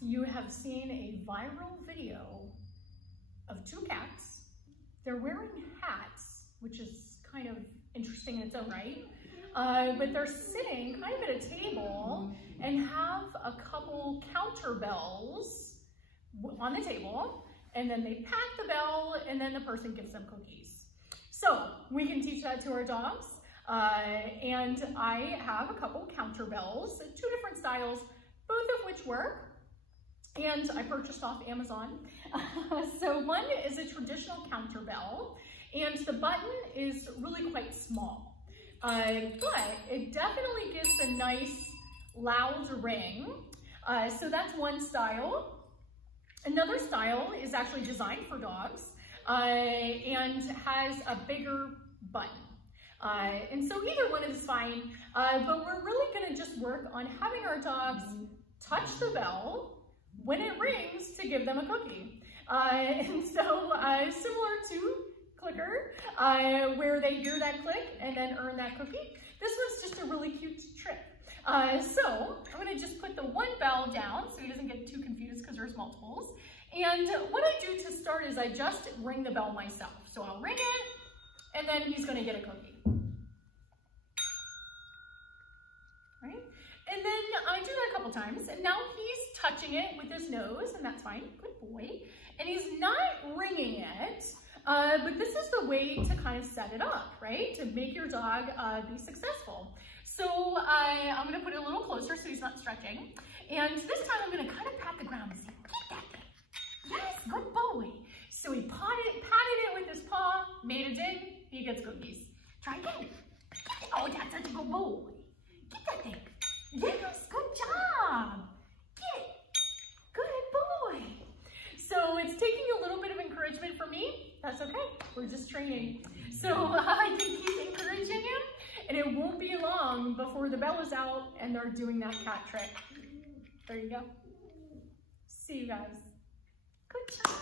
you have seen a viral video of two cats. They're wearing hats, which is kind of interesting in its own right. But they're sitting kind of at a table and have a couple counter bells on the table, and then they pat the bell, and then the person gives them cookies. So we can teach that to our dogs. And I have a couple counter bells, two different styles, both of which work. And I purchased off Amazon. So one is a traditional counter bell, and the button is really quite small. But it definitely gives a nice loud ring. So that's one style. Another style is actually designed for dogs and has a bigger button. And so either one is fine, but we're really gonna just work on having our dogs touch the bell when it rings to give them a cookie. And so similar to Clicker, where they hear that click and then earn that cookie, this one's just a really cute trick. So I'm gonna just put the one bell down so he doesn't get too confused because there's multiples. And what I do to start is I just ring the bell myself. So I'll ring it, and then he's gonna get a cookie. Right? And then I do that a couple times, and now he's touching it with his nose, and that's fine, good boy. And he's not ringing it, but this is the way to kind of set it up, right? To make your dog be successful. So I'm gonna put it a little closer so he's not stretching. And this time I'm gonna kind of pat the ground and say, get that thing. Yes, good boy. So he patted it with his paw, made a ding, he gets cookies. Try again. Oh, that's such a good boy. Get that thing. Yes, good job. Get. Good boy. So it's taking a little bit of encouragement from me. That's okay. We're just training. So I can keep encouraging him, and it won't be long before the bell is out and they're doing that cat trick. There you go. See you guys. Good job.